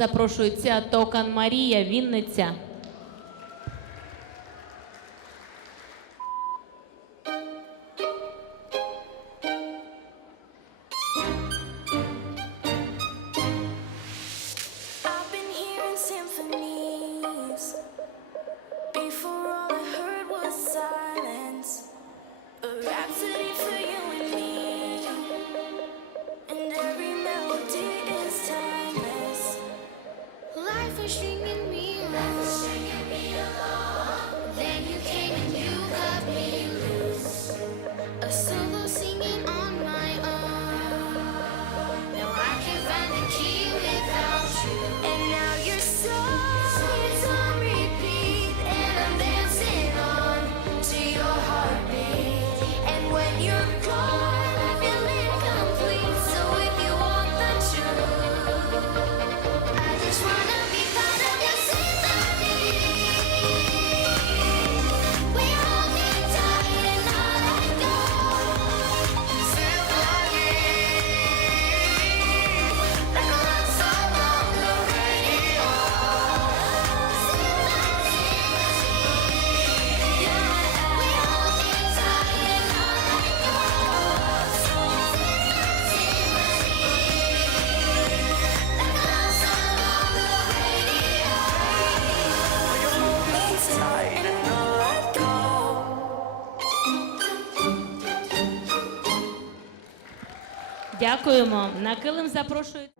Запрошується Токан Марія Вінниця. I've been hearing symphonies before Дякуємо. На килим запрошують.